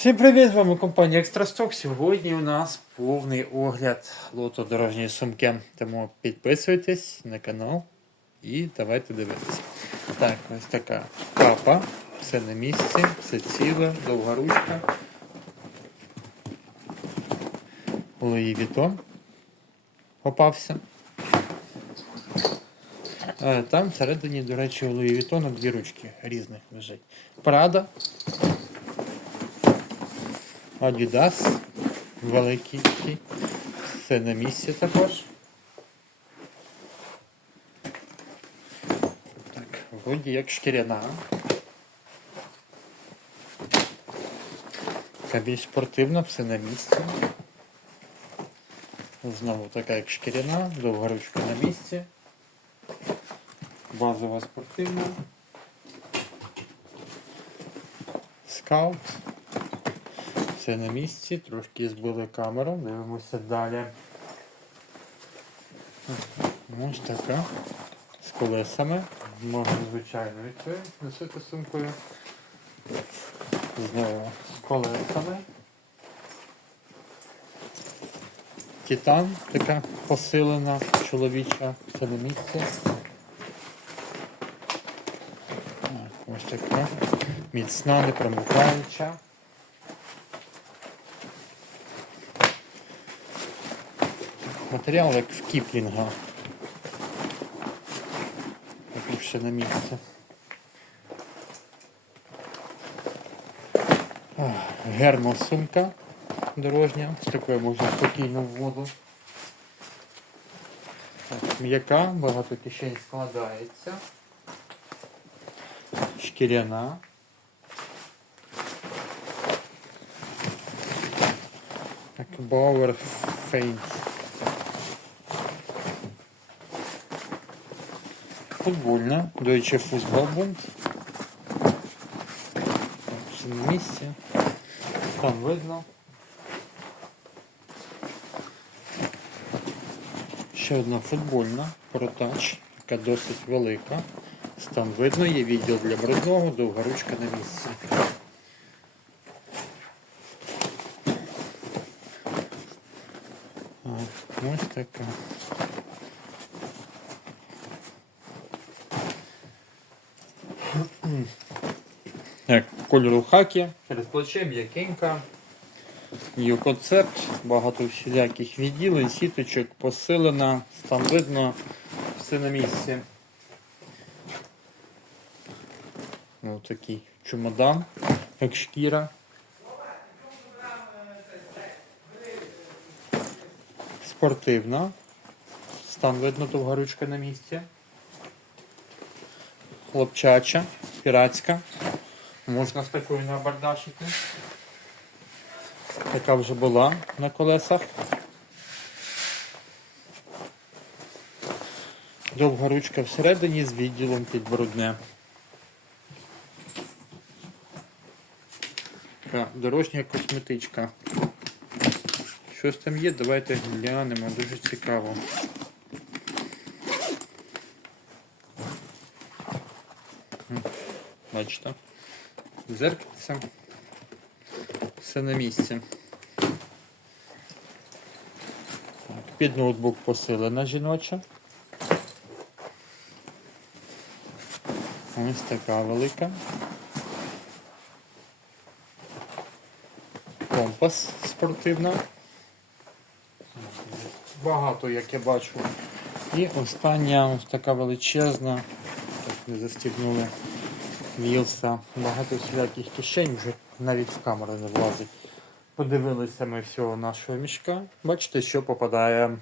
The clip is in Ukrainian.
Всім привіт, з вами компанія Екстрасток. Сьогодні у нас повний огляд лото дорожньої сумки. Тому підписуйтесь на канал і давайте дивитися. Так, ось така капа, все на місці, все ціле, довга ручка. Луї Вітон попався. Е, Там всередині, до речі, у Луї Вітона дві ручки різних лежать. Прада. Adidas великий. Все на місці також. Так, вроді як шкіряна. Така більш спортивна, все на місці. Знову така як шкіряна, довга ручка на місці. Базова спортивна. Скаут. Все на місці, трошки збили камеру, дивимося далі. Ось така. З колесами. Можна, звичайно, відкрити, носити сумкою. Знову з колесами. Титан така посилена, чоловіча, все на місці. Ось така. Міцна, не Матеріал як в Кіплінга. Також все на місці. Ах, Гермосумка дорожня. З такою можна спокійно в воду. М'яка, багато кишень складається. Шкіряна. Так, Bauer Feint. Футбольна, Fußballbund. Так, Все на місці. Там видно. Ще одна футбольна, протач, така досить велика. Там видно, є відділ для брудного, довга ручка на місці. Ось така. Так, кольору хакі, через плече м'якенька. Є концепт, багато всіляких відділень, сіточок, посилена, там видно, все на місці. Ось такий чемодан, як шкіра. Спортивна. Стан видно, довга ручка на місці. Хлопчача, піратська. Можна з такою на абордажити. Яка вже була на колесах. Довга ручка всередині з відділом під брудне. Така дорожня косметичка. Щось там є, давайте глянемо, дуже цікаво. Бачите? Зеркальце. Все на місці. Під ноутбук посилена жіноча. Ось така велика. Компас спортивна. Багато, як я бачу. І остання ось така величезна. Так, не застігнули вілса. Багато всіляких кишень, вже навіть в камеру не влазить. Подивилися ми всього нашого мішка. Бачите, що попадає